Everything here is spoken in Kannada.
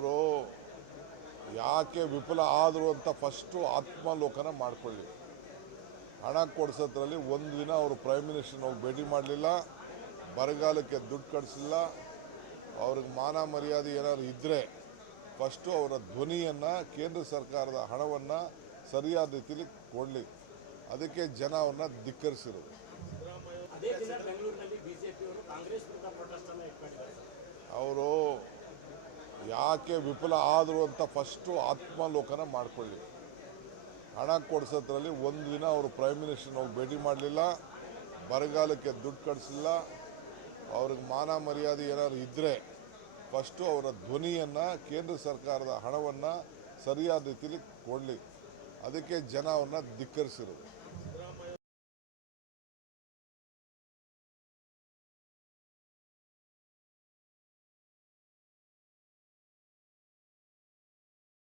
ಅವರು ಯಾಕೆ ವಿಫಲ ಆದರು ಅಂತ ಫಸ್ಟು ಆತ್ಮಾವಲೋಕನ ಮಾಡಿಕೊಳ್ಳಿ. ಹಣ ಕೊಡಿಸೋದ್ರಲ್ಲಿ ಒಂದು ದಿನ ಅವರು ಪ್ರೈಮ್ ಮಿನಿಸ್ಟರ್ನ ಹೋಗಿ ಭೇಟಿ ಮಾಡಲಿಲ್ಲ ಬರಗಾಲಕ್ಕೆ ದುಡ್ಡು ಕಳಿಸಿಲ್ಲ ಅವ್ರಿಗೆ ಮಾನ ಮರ್ಯಾದೆ ಏನಾದ್ರು ಇದ್ದರೆ ಫಸ್ಟು ಅವರ ಧ್ವನಿಯನ್ನು ಕೇಂದ್ರ ಸರ್ಕಾರದ ಹಣವನ್ನು ಸರಿಯಾದ ರೀತಿಯಲ್ಲಿ ಕೊಡಲಿ. ಅದಕ್ಕೆ ಜನ ಅವ್ರನ್ನ ಧಿಕ್ಕರಿಸಿರೋದು. ಅವರು ಯಾಕೆ ವಿಫಲ ಆದರು ಅಂತ ಫಸ್ಟು ಆತ್ಮಾವಲೋಕನ ಮಾಡಿಕೊಳ್ಳಿ. ಹಣ ಕೊಡಿಸೋದ್ರಲ್ಲಿ ಒಂದು ದಿನ ಅವರು ಪ್ರೈಮ್ ಮಿನಿಸ್ಟರ್ನ ಹೋಗಿ ಭೇಟಿ ಮಾಡಲಿಲ್ಲ, ಬರಗಾಲಕ್ಕೆ ದುಡ್ಡು ಕಳಿಸಿಲ್ಲ ಅವ್ರಿಗೆ ಮಾನ ಮರ್ಯಾದೆ ಏನಾದ್ರು ಇದ್ದರೆ ಫಸ್ಟು ಅವರ ಧ್ವನಿಯನ್ನು ಕೇಂದ್ರ ಸರ್ಕಾರದ ಹಣವನ್ನು ಸರಿಯಾದ ರೀತಿಯಲ್ಲಿ ಕೊಡಲಿ. ಅದಕ್ಕೆ ಜನ ಅವ್ರನ್ನ ಧಿಕ್ಕರಿಸಿರೋದು.